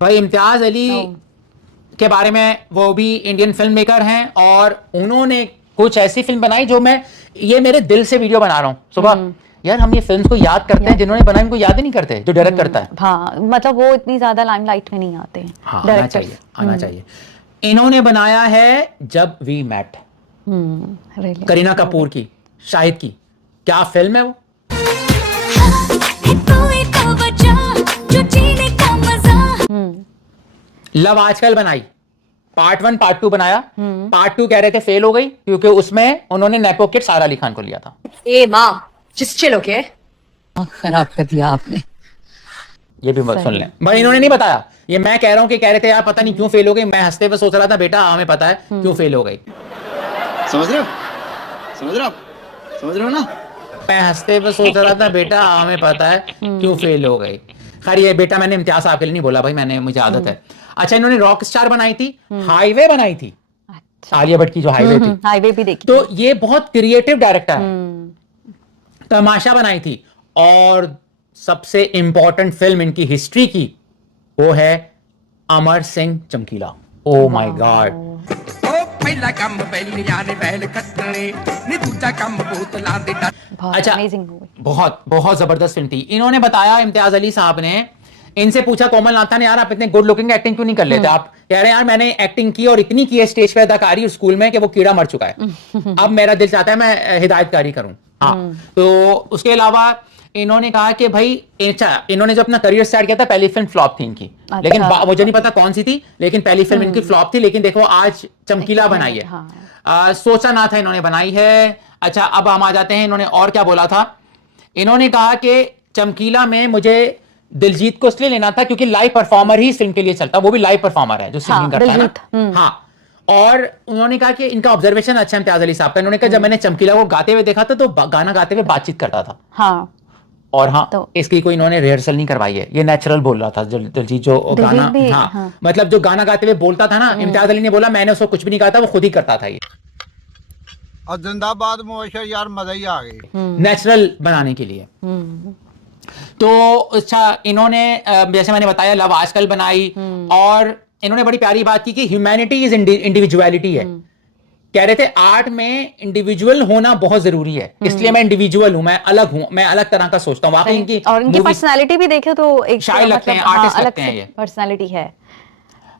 भाई इम्तियाज अली के बारे में, वो भी इंडियन फिल्म मेकर हैं और उन्होंने कुछ ऐसी फिल्म बनाई जो ये मेरे दिल से वीडियो बना रहा हूँ सुबह। यार हम ये फिल्म को याद करते हैं, जिन्होंने बनाई उनको याद ही नहीं करते, जो डायरेक्ट करता है। हाँ, मतलब वो इतनी ज्यादा लाइमलाइट में नहीं आते हैं। हाँ, आना चाहिए, आना चाहिए। इन्होंने बनाया है जब वी मेट, करीना कपूर की, शाहिद की। क्या फिल्म है वो। लव आजकल बनाई, पार्ट 1 पार्ट 2 बनाया। पार्ट 2 कह रहे थे फेल हो गई क्योंकि उसमें उन्होंने नेपो किड सारा अली खान को लिया था। ए माँ, जिस चिलो के खराब कर दिया आपने। ये भी सुन लें भाई, इन्होंने नहीं बताया। ये मैं कह रहा हूं कि कह रहे थे यार पता नहीं क्यों फेल हो गई। मैं हंसते हुए सोच रहा था बेटा हमें पता है क्यों फेल हो गई। समझ रहे हो, समझ रहे हो, समझ रहे हो ना। मैं हंसते हुए सोच रहा था बेटा हमें पता है क्यों फेल हो गई। खैर ये बेटा मैंने इम्तियाज साहब के लिए नहीं बोला भाई, मुझे आदत है। अच्छा, इन्होंने रॉक स्टार बनाई थी, हाईवे बनाई थी, आलिया भट्ट की जो हाईवे थी, हाईवे भी देखी। तो ये बहुत क्रिएटिव डायरेक्टर है। तमाशा बनाई थी और सबसे इंपॉर्टेंट फिल्म इनकी हिस्ट्री की वो है अमर सिंह चमकीला। Oh my God. अच्छा, बहुत बहुत जबरदस्त फिल्म थी। इन्होंने बताया, इम्तियाज अली साहब ने इनसे पूछा कोमल नाथा ने, यार आप इतने गुड लुकिंग एक्टिंग क्यों नहीं कर लेते। आप कह रहे हैं यार मैंने एक्टिंग की और इतनी की है स्टेज पे अदाकारी और स्कूल में कि वो कीड़ा मर चुका है। अब मेरा दिल चाहता है मैं हिदायतकारी करूं। हाँ, तो उसके अलावा इन्होंने कहा कि भाई अच्छा, इन्होंने जो अपना करियर स्टार्ट किया था पहली फिल्म फ्लॉप थी इनकी। अच्छा, लेकिन मुझे नहीं पता कौन सी थी, लेकिन पहली फिल्म इनकी फ्लॉप थी। लेकिन देखो आज चमकीला बनाई है। हाँ। सोचा ना था इन्होंने बनाई है। अच्छा, अब हम आ जाते हैं, इन्होंने और क्या बोला था। इन्होंने कहा कि चमकीला में मुझे दिलजीत को इसलिए लेना था क्योंकि लाइव परफॉर्मर ही इस फिल्म के लिए चलता, वो भी लाइव परफॉर्मर है जो सिंगिंग करता है ना। हाँ, और उन्होंने कहा कि इनका ऑब्जर्वेशन अच्छा है इम्तियाज अली साहब का। इन्होंने कहा जब मैंने चमकीला को गाते हुए देखा था तो गाना गाते हुए बातचीत करता था। हाँ, और हाँ तो इसकी कोई इन्होंने रिहर्सल नहीं करवाई है, ये नेचुरल बोल रहा था दिलजीत जो गाना। हाँ, मतलब जो गाना गाते हुए बोलता था ना, इम्तियाज अली ने बोला मैंने उसको कुछ भी नहीं कहा था, वो खुद ही करता था। ये और जिंदाबाद मुबशर यार, मजा ही आ गई नेचुरल बनाने के लिए। तो अच्छा, इन्होंने जैसे मैंने बताया लव आजकल बनाई और इन्होंने बड़ी प्यारी बात की कि ह्यूमैनिटी इज इंडिविजुअलिटी है। कह रहे थे आर्ट में इंडिविजुअल होना बहुत जरूरी है, इसलिए मैं इंडिविजुअल हूं, मैं अलग हूं, मैं अलग तरह का सोचता हूं। वाकई इनकी और इनकी पर्सनालिटी भी देखे तो एक शायर लगते हैं, आर्टिस्ट लगते हैं, ये पर्सनालिटी है।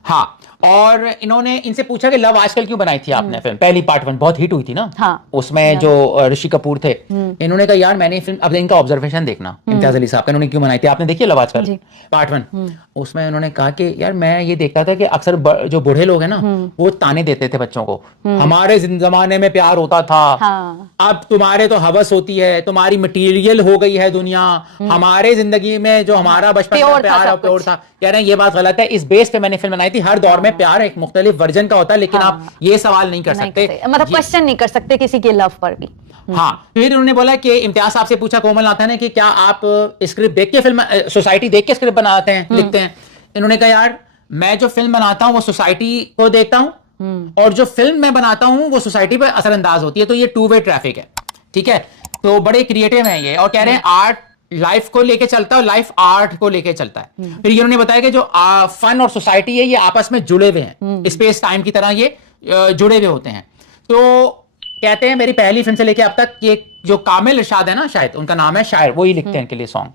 हाँ, और इन्होंने इनसे पूछा कि लव आजकल क्यों बनाई थी आपने फिल्म। पहली पार्ट 1 बहुत हिट हुई थी ना। हाँ, उसमें जो ऋषि कपूर थे, इन्होंने कहा यार मैंने फिल्म, अब इनका ऑब्जर्वेशन देखना इम्तियाज अली साहब का, इन्होंने क्यों बनाई थी। आपने देखी लव आजकल पार्ट 1। उसमें उन्होंने कहा कि यार मैं ये देखता था कि अक्सर जो बूढ़े लोग हैं ना वो ताने देते थे बच्चों को, हमारे जमाने में प्यार होता था, अब तुम्हारे तो हवस होती है, तुम्हारी मटीरियल हो गई है दुनिया, हमारे जिंदगी में जो हमारा बचपन का प्यार प्योर था। कह रहे हैं ये बात गलत है। इस बेस पे मैंने फिल्म बनाई थी। हर दौर में प्यार एक मुख्तलिफ वर्जन का होता है, लेकिन आप ये सवाल नहीं कर सकते, मतलब क्वेश्चन नहीं कर सकते किसी के लव पर भी। हाँ, फिर उन्होंने बोला कि इम्तियाज साहब से पूछा कोमल नाथा ने कि क्या आप स्क्रिप्ट देख के फिल्म, सोसाइटी देख के स्क्रिप्ट बनाते हैं, लिखते हैं। इन्होंने कहा यार मैं जो फिल्म बनाता हूँ वो सोसाइटी को देखता हूँ और जो फिल्म मैं बनाता हूँ वो सोसाइटी पर असरअंदाज होती है, तो ये 2 वे ट्रैफिक है। ठीक है, तो बड़े क्रिएटिव हैं ये और कह रहे हैं आर्ट लाइफ को लेके चलता है और लाइफ आर्ट को लेके चलता है। फिर इन्होंने बताया कि जो फन और सोसाइटी है ये आपस में जुड़े हुए हैं, स्पेस टाइम की तरह ये जुड़े हुए होते हैं। तो कहते हैं मेरी पहली फिल्म से लेके अब तक ये जो कामिल इरशाद है ना, शायद उनका नाम है, शायर वही लिखते हैं इनके लिए सॉन्ग।